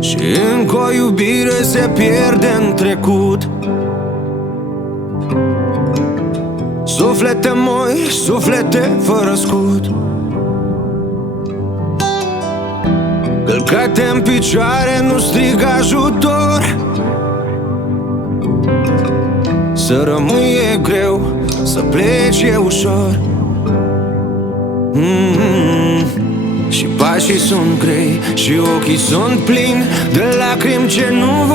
Și încă o iubire se pierde în trecut. Suflete moi, suflete fără scut, călcate în picioare, nu strig ajutor. Să rămâi e greu, să pleci e ușor. Și pașii sunt grei și ochii sunt plini de lacrimi ce nu vor